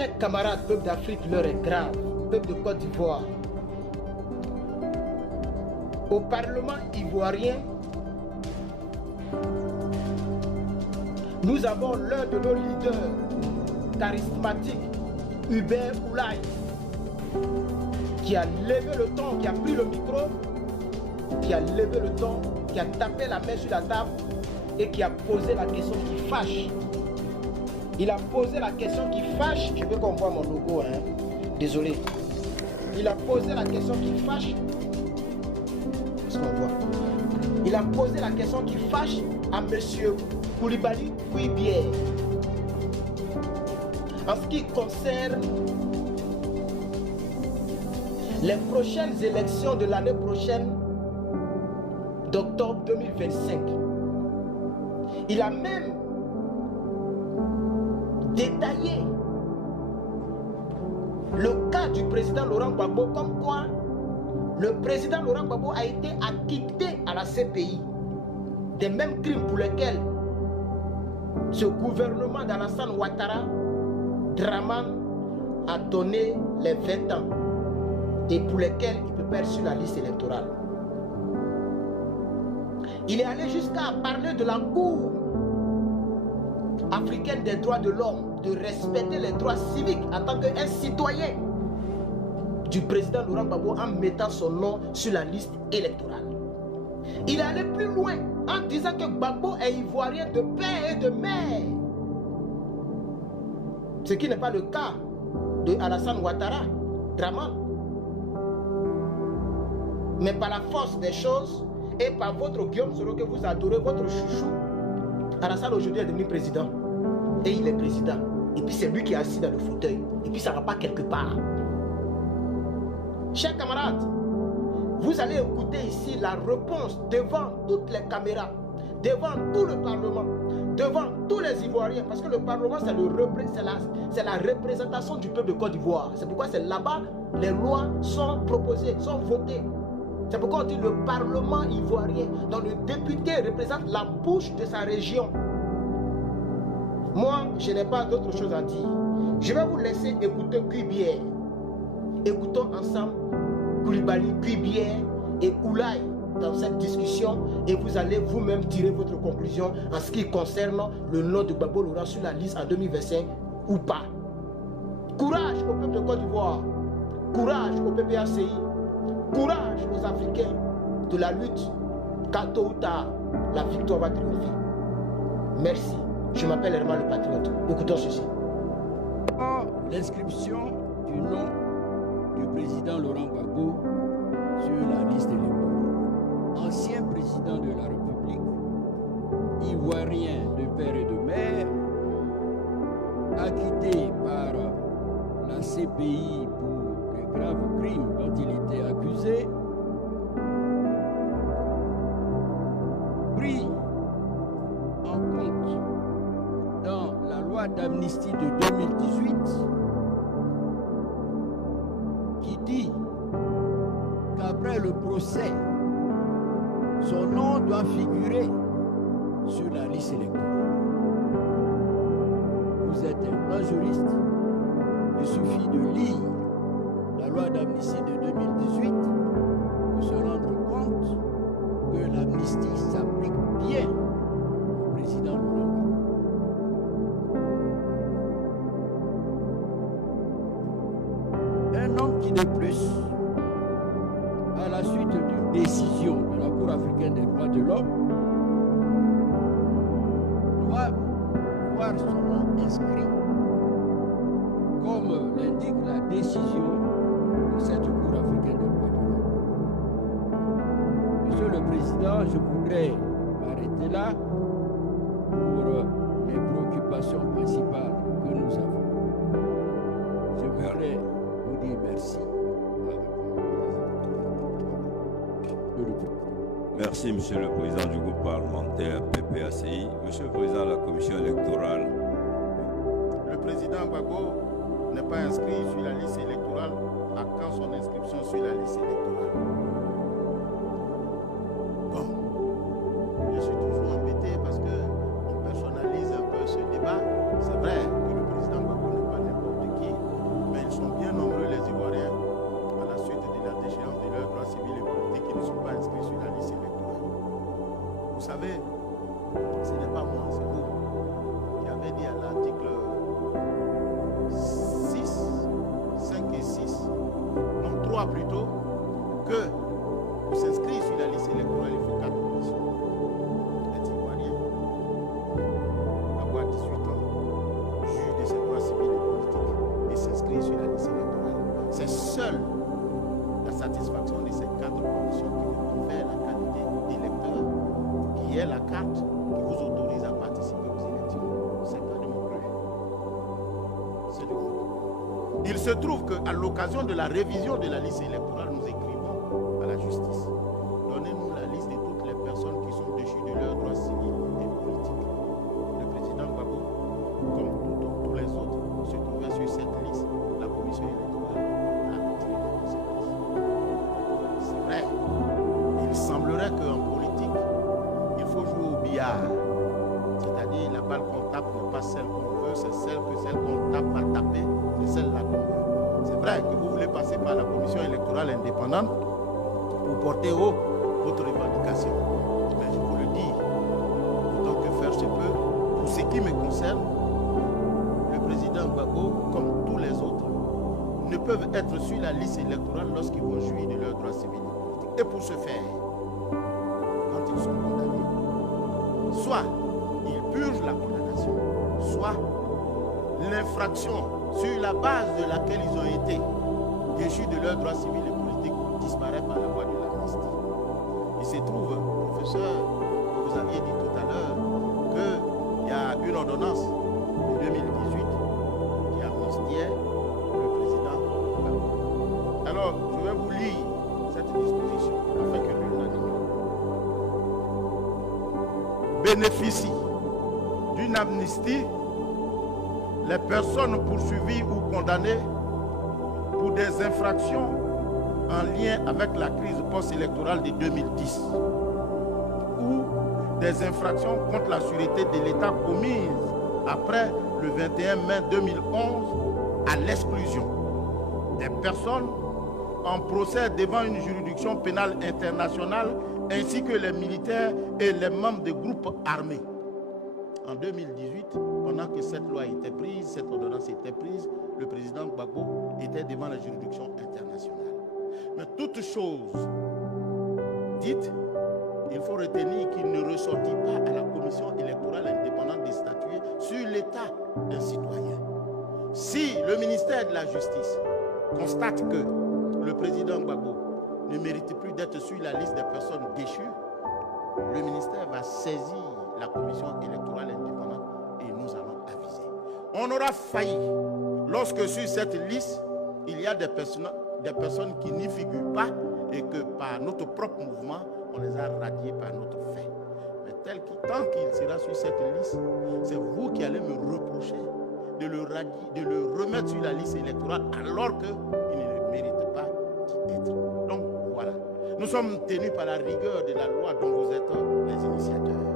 Chers camarades, peuple d'Afrique, l'heure est grave. Peuple de Côte d'Ivoire. Au Parlement ivoirien, nous avons l'un de nos leaders charismatiques, Hubert Oulaye, qui a levé le ton, qui a pris le micro, qui a levé le ton, qui a tapé la main sur la table et qui a posé la question qui fâche. Il a posé la question qui fâche. Je veux qu'on voit mon logo, hein. Désolé. Il a posé la question qui fâche. Est-ce qu'on voit? Il a posé la question qui fâche à monsieur Koulibaly Kouibier. En ce qui concerne les prochaines élections de l'année prochaine, d'octobre 2025, il a même détaillé le cas du président Laurent Gbagbo, comme quoi le président Laurent Gbagbo a été acquitté à la CPI des mêmes crimes pour lesquels ce gouvernement d'Alassane Ouattara, Draman, a donné les 20 ans et pour lesquels il peut perdre sur la liste électorale. Il est allé jusqu'à parler de la Cour africaine des droits de l'homme, de respecter les droits civiques en tant qu'un citoyen du président Laurent Gbagbo en mettant son nom sur la liste électorale. Il est allé plus loin en disant que Gbagbo est ivoirien de père et de mère. Ce qui n'est pas le cas de Alassane Ouattara, Draman. Mais par la force des choses et par votre Guillaume Soro que vous adorez, votre chouchou, Alassane aujourd'hui est devenu président. Et il est président. Et puis c'est lui qui est assis dans le fauteuil. Et puis ça ne va pas quelque part. Chers camarades, vous allez écouter ici la réponse devant toutes les caméras, devant tout le Parlement, devant tous les Ivoiriens. Parce que le Parlement, c'est la représentation du peuple de Côte d'Ivoire. C'est pourquoi c'est là-bas les lois sont proposées, sont votées. C'est pourquoi on dit le Parlement ivoirien, dont le député représente la bouche de sa région. Moi, je n'ai pas d'autre chose à dire. Je vais vous laisser écouter Kouibier. Écoutons ensemble Koulibaly Kouibier et Oulaye dans cette discussion et vous allez vous-même tirer votre conclusion en ce qui concerne le nom de Gbagbo Laurent sur la liste en 2025 ou pas. Courage au peuple de Côte d'Ivoire, courage au PPACI, courage aux Africains de la lutte, car tôt ou tard, la victoire va triompher. Merci. Je m'appelle Herman le Patriote. Écoutons ceci. L'inscription du nom du président Laurent Gbagbo sur la liste électorale. Ancien président de la République, ivoirien de père et de mère, acquitté par la CPI pour les graves crimes dont il était accusé, pris en compte dans la loi d'amnistie de 2018 qui dit qu'après le procès, son nom doit figurer sur la liste électorale. Vous êtes un grand juriste, il suffit de lire la loi d'amnistie de 2018 pour se rendre compte que l'amnistie s'applique bien au président Laurent Gbagbo. Un homme qui de plus, à la suite d'une décision de la Cour africaine des droits de l'homme, doit voir son nom inscrit, comme l'indique la décision de cette Cour africaine des droits de l'homme. Monsieur le Président, je voudrais m'arrêter là pour les préoccupations principales que nous avons. Je voudrais vous dire merci. Merci, Monsieur le Président du groupe parlementaire PPACI, Monsieur le Président de la Commission électorale. Le président Gbagbo n'est pas inscrit sur la liste électorale. À quand son inscription sur la liste électorale? Bon, je suis toujours embêté parce qu'on personnalise un peu ce débat. C'est vrai que le président Gbagbo n'est pas n'importe qui. de ces 4 conditions qui vous confèrent la qualité d'électeur, qui est la carte qui vous autorise à participer aux élections. Ce n'est pas de mon plus. C'est de vous. Il se trouve qu'à l'occasion de la révision de la liste électorale, nous écrivons à la justice. Donnez-nous la liste de toutes les personnes qui sont déchues de leurs droits civils et politiques. Le président Gbagbo, comme tous les autres, se trouvait sur cette liste. La commission électorale a tiré les conséquences. C'est vrai. Il semblerait qu'en politique, il faut jouer au billard. C'est-à-dire la balle qu'on tape n'est pas celle qu'on veut, c'est celle qu'on tape à taper, c'est celle-là qu'on veut. C'est vrai que vous voulez passer par la commission électorale indépendante pour porter haut votre revendication. Mais je vous le dis, autant que faire se peut, pour ce qui me concerne, le président Gbagbo, comme tous les autres, ne peuvent être sur la liste électorale lorsqu'ils vont jouir de leurs droits civils et politiques. Et pour ce faire, quand ils sont condamnés, soit ils purgent la condamnation, soit l'infraction sur la base de laquelle ils ont été déchus de leurs droits civils et politiques disparaît par la voie de l'amnistie. Il se trouve, professeur, que vous aviez dit tout à l'heure, qu'il y a une ordonnance de 2018 qui amnistiait le président Gbagbo. Alors, je vais vous lire cette disposition afin que nul n'en ignore. Bénéficie d'une amnistie les personnes poursuivies ou condamnées pour des infractions en lien avec la crise post-électorale de 2010 ou des infractions contre la sûreté de l'État commises après le 21 mai 2011 à l'exclusion des personnes en procès devant une juridiction pénale internationale ainsi que les militaires et les membres de groupes armés. En 2018, pendant que cette loi était prise, cette ordonnance était prise, le président Gbagbo était devant la juridiction internationale. Mais toute chose dite, il faut retenir qu'il ne ressortit pas à la commission électorale indépendante de statuer sur l'état d'un citoyen. Si le ministère de la Justice constate que le président Gbagbo ne mérite plus d'être sur la liste des personnes déchues, le ministère va saisir la commission électorale indépendante et nous allons aviser. On aura failli lorsque sur cette liste, il y a des personnes qui n'y figurent pas et que par notre propre mouvement, on les a radiées par notre fait. Mais tant qu'il sera sur cette liste, c'est vous qui allez me reprocher de le remettre sur la liste électorale alors qu'il ne mérite pas d'y être. Donc voilà, nous sommes tenus par la rigueur de la loi dont vous êtes les initiateurs.